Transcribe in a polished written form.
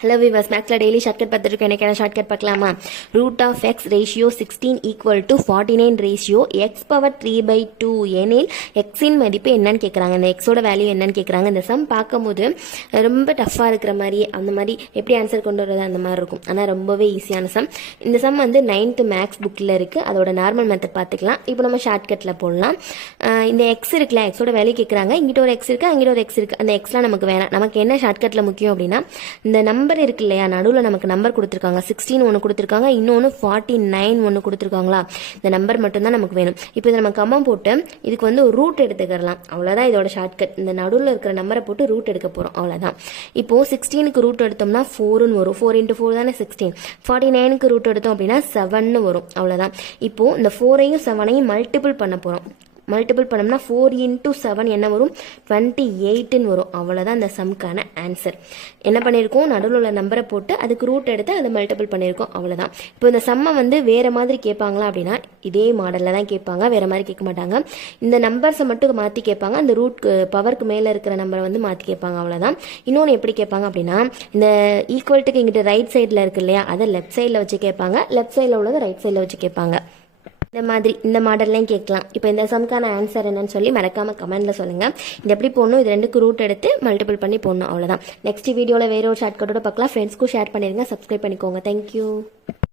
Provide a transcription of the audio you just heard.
Hello viewers, Maxla daily shortcut பார்த்துட்டு எனக்கான shortcut பார்க்கலாமா? root of x ratio 16 equal to 49 ratio x power 3/2 எனில் x இன் மதிப்பு என்னன்னு கேட்குறாங்க. இந்த x ஓட வேல்யூ என்னன்னு கேட்குறாங்க. இந்த சம் பார்க்கும்போது ரொம்ப டஃப்பாக இருக்கிற மாதிரி அந்த மாதிரி எப்படி ஆன்சர் கொண்டு வரது அந்த மாதிரி இருக்கும். ஆனால் ரொம்பவே ஈஸியான சம். இந்த சம் வந்து 9th மேக்ஸ் புக்கில் இருக்குது. அதோட நார்மல் மெத்தட் பார்த்துக்கலாம். இப்போ நம்ம ஷார்ட்கட்டில் போடலாம். இந்த எக்ஸ் இருக்குல்ல, எக்ஸோட வேல்யூ கேட்குறாங்க. இங்கிட்ட ஒரு எக்ஸ் இருக்குது, அங்கிட்ட ஒரு எக்ஸ் இருக்குது. அந்த எக்ஸ்லாம் நமக்கு வேணாம். நமக்கு என்ன ஷார்ட்கட்டில் முக்கியம் அப்படின்னா இந்த நம்பர் இருக்கு இல்லையா, நடுவில் நமக்கு நம்பர் கொடுத்துருக்காங்க. 16 ஒன்று கொடுத்துருக்காங்க, இன்னொன்று 49 ஒன்று கொடுத்துருக்காங்களா. இந்த நம்பர் மட்டும்தான் நமக்கு வேணும். இப்போ இதை நம்ம கம்மம் போட்டு இதுக்கு வந்து ஒரு ரூட் எடுத்துக்கலாம். அவ்வளோதான் இதோட ஷார்ட்கட். இந்த நடுவில் இருக்கிற நம்பரை போட்டு ரூட் எடுக்க போகிறோம், அவ்வளோதான். இப்போ 16க்கு ரூட் எடுத்தோம்னா 4ன்னு வரும். 4 × 4 தானே 16. 49க்கு ரூட் எடுத்தோம் அப்படின்னா 7ன்னு வரும், அவ்வளோதான். இப்போ இந்த 4ஐயும் 7ஐயும் மல்டிபிள் பண்ண போகிறோம். மல்டிபிள் பண்ணோம்னா 4 × 7 என்ன வரும்? 28ன்னு வரும். அவ்வளோதான் இந்த சம்க்கான ஆன்சர். என்ன பண்ணியிருக்கோம்? நடுவில் உள்ள நம்பரை போட்டு அதுக்கு ரூட் எடுத்து அதை மல்டிபிள் பண்ணியிருக்கோம், அவ்வளோதான். இப்போ இந்த சம்மை வந்து வேறு மாதிரி கேட்பாங்களா அப்படின்னா இதே மாடலில் தான் கேட்பாங்க, வேறு மாதிரி கேட்க மாட்டாங்க. இந்த நம்பர்ஸை மட்டும் மாற்றி கேட்பாங்க. அந்த ரூட் பவருக்கு மேலே இருக்கிற நம்பரை வந்து மாற்றி கேட்பாங்க, அவ்வளோதான். இன்னொன்று எப்படி கேட்பாங்க அப்படின்னா இந்த ஈக்குவல்ட்டுக்கு இங்கிட்ட ரைட் சைடில் இருக்கு இல்லையா, அதை லெஃப்ட் சைடில் வச்சு கேட்பாங்க. லெஃப்ட் சைடில் உள்ளதை ரைட் சைடில் வச்சு கேட்பாங்க. இந்த மாதிரி இந்த மாடல்லையும் கேட்கலாம். இப்போ இந்த சம்க்கான ஆன்சர் என்னன்னு சொல்லி மறக்காம கமெண்ட்ல சொல்லுங்க. இது எப்படி போடணும், இது ரெண்டுக்கு ரூட் எடுத்து மல்டிபிள் பண்ணி போடணும், அவ்வளோதான். நெக்ஸ்ட் வீடியோவில் வேற ஒரு ஷார்ட்கட்டோட பார்க்கலாம். ஃப்ரெண்ட்ஸ்க்கும் ஷேர் பண்ணிடுங்க, சப்ஸ்கிரைப் பண்ணிக்கோங்க. தேங்க்யூ.